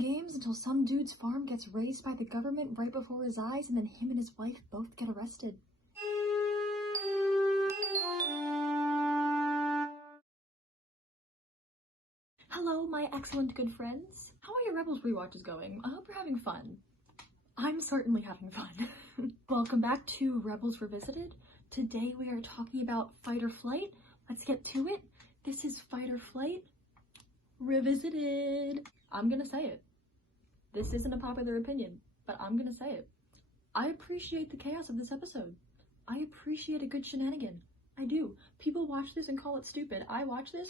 games until some dude's farm gets razed by the government right before his eyes, and then him and his wife both get arrested. Hello, my excellent good friends. How are your Rebels rewatches going? I hope you're having fun. I'm certainly having fun. Welcome back to Rebels Revisited. Today we are talking about Fight or Flight. Let's get to it. This is Fight or Flight Revisited. I'm gonna say it. This isn't a popular opinion, but I'm gonna say it. I appreciate the chaos of this episode. I appreciate a good shenanigan. I do. People watch this and call it stupid. I watch this,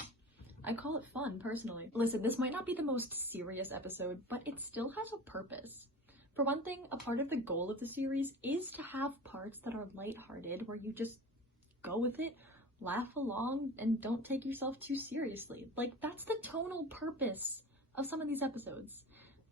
I call it fun, personally. Listen, this might not be the most serious episode, but it still has a purpose. For one thing, a part of the goal of the series is to have parts that are lighthearted, where you just go with it, laugh along, and don't take yourself too seriously. Like, that's the tonal purpose of some of these episodes.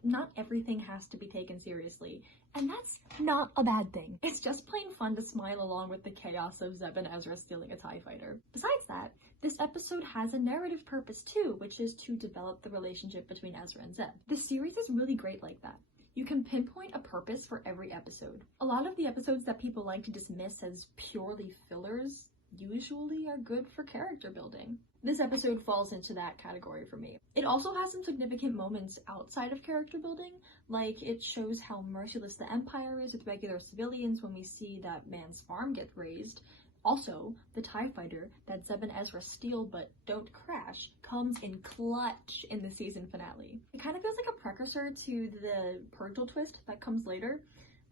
Not everything has to be taken seriously, and that's not a bad thing. It's just plain fun to smile along with the chaos of Zeb and Ezra stealing a TIE fighter. Besides that, this episode has a narrative purpose too, which is to develop the relationship between Ezra and Zeb. The series is really great like that. You can pinpoint a purpose for every episode. A lot of the episodes that people like to dismiss as purely fillers usually are good for character building. This episode falls into that category for me. It also has some significant moments outside of character building, like it shows how merciless the Empire is with regular civilians when we see that man's farm get razed. Also, the TIE fighter that Zeb and Ezra steal but don't crash comes in clutch in the season finale. It kind of feels like a precursor to the Purgle twist that comes later,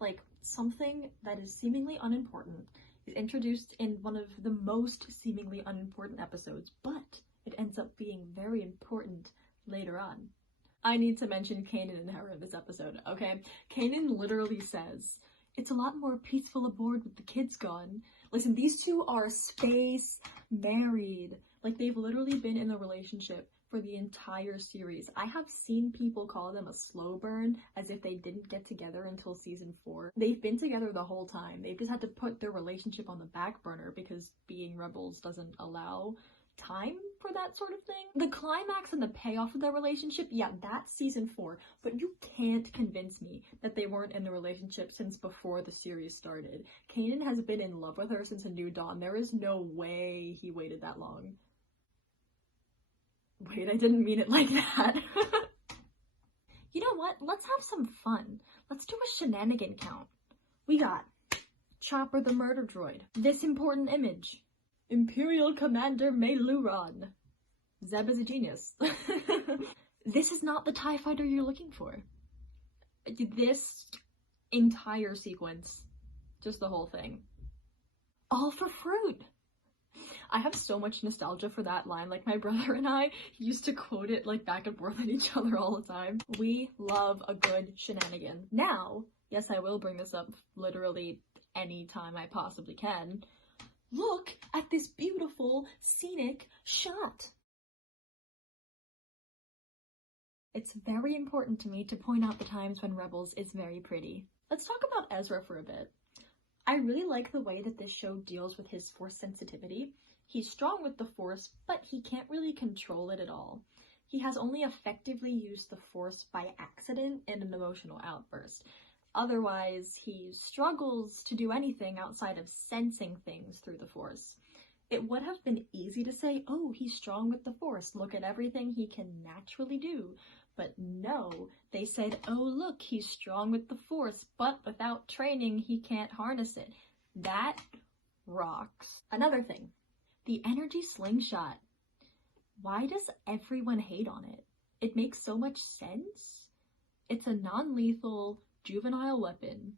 like something that is seemingly unimportant is introduced in one of the most seemingly unimportant episodes, but it ends up being very important later on. I need to mention Kanan and Hera in this episode, okay? Kanan literally says, "It's a lot more peaceful aboard with the kids gone." Listen, these two are space married. Like, they've literally been in a relationship for the entire series. I have seen people call them a slow burn, as if they didn't get together until season 4. They've been together the whole time. They've just had to put their relationship on the back burner because being rebels doesn't allow time for that sort of thing. The climax and the payoff of their relationship, yeah, that's season 4, but you can't convince me that they weren't in a relationship since before the series started. Kanan has been in love with her since A New Dawn. There is no way he waited that long. Wait, I didn't mean it like that. You know what? Let's have some fun. Let's do a shenanigan count. We got Chopper the murder droid. This important image. Imperial Commander Meiluron. Zeb is a genius. This is not the TIE fighter you're looking for. This entire sequence. Just the whole thing. All for fruit. I have so much nostalgia for that line. Like, my brother and I used to quote it like back and forth at each other all the time. We love a good shenanigan. Now, yes, I will bring this up literally any time I possibly can. Look at this beautiful scenic shot. It's very important to me to point out the times when Rebels is very pretty. Let's talk about Ezra for a bit. I really like the way that this show deals with his Force sensitivity. He's strong with the Force, but he can't really control it at all. He has only effectively used the Force by accident in an emotional outburst. Otherwise, he struggles to do anything outside of sensing things through the Force. It would have been easy to say, oh, he's strong with the Force, look at everything he can naturally do. But no, they said, oh look, he's strong with the Force, but without training, he can't harness it. That rocks. Another thing, the energy slingshot. Why does everyone hate on it? It makes so much sense. It's a non-lethal, juvenile weapon,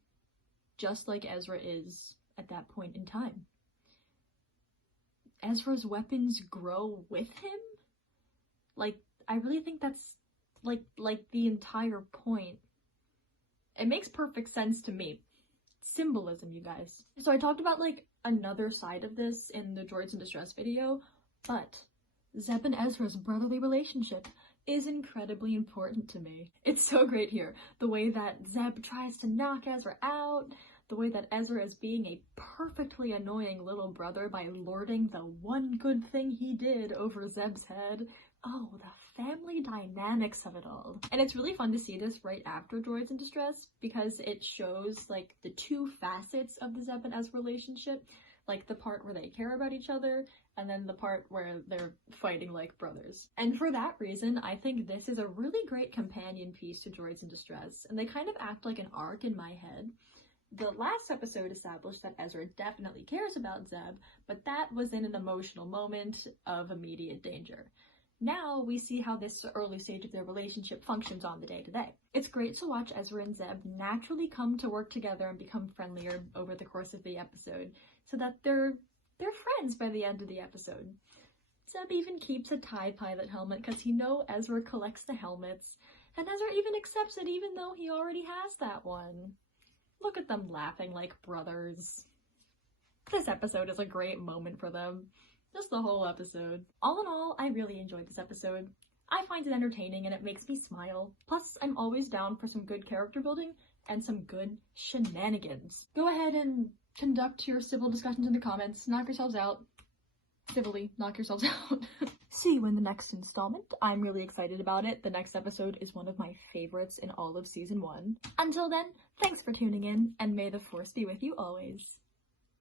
just like Ezra is at that point in time. Ezra's weapons grow with him? Like, I really think that's like the entire point. It makes perfect sense to me. Symbolism, you guys. So I talked about like another side of this in the Droids in Distress video, but Zeb and Ezra's brotherly relationship is incredibly important to me. It's so great here. The way that Zeb tries to knock Ezra out, the way that Ezra is being a perfectly annoying little brother by lording the one good thing he did over Zeb's head. Oh, the family dynamics of it all. And it's really fun to see this right after Droids in Distress because it shows like the two facets of the Zeb and Ezra relationship, like the part where they care about each other and then the part where they're fighting like brothers. And for that reason, I think this is a really great companion piece to Droids in Distress, and they kind of act like an arc in my head. The last episode established that Ezra definitely cares about Zeb, but that was in an emotional moment of immediate danger. Now we see how this early stage of their relationship functions on the day-to-day. It's great to watch Ezra and Zeb naturally come to work together and become friendlier over the course of the episode, so that they're friends by the end of the episode. Zeb even keeps a TIE pilot helmet because he knows Ezra collects the helmets, and Ezra even accepts it even though he already has that one. Look at them laughing like brothers. This episode is a great moment for them. Just the whole episode. All in all, I really enjoyed this episode. I find it entertaining and it makes me smile. Plus, I'm always down for some good character building and some good shenanigans. Go ahead and conduct your civil discussions in the comments. Knock yourselves out. Civilly, knock yourselves out. See you in the next installment. I'm really excited about it. The next episode is one of my favorites in all of season 1. Until then, thanks for tuning in, and may the Force be with you always.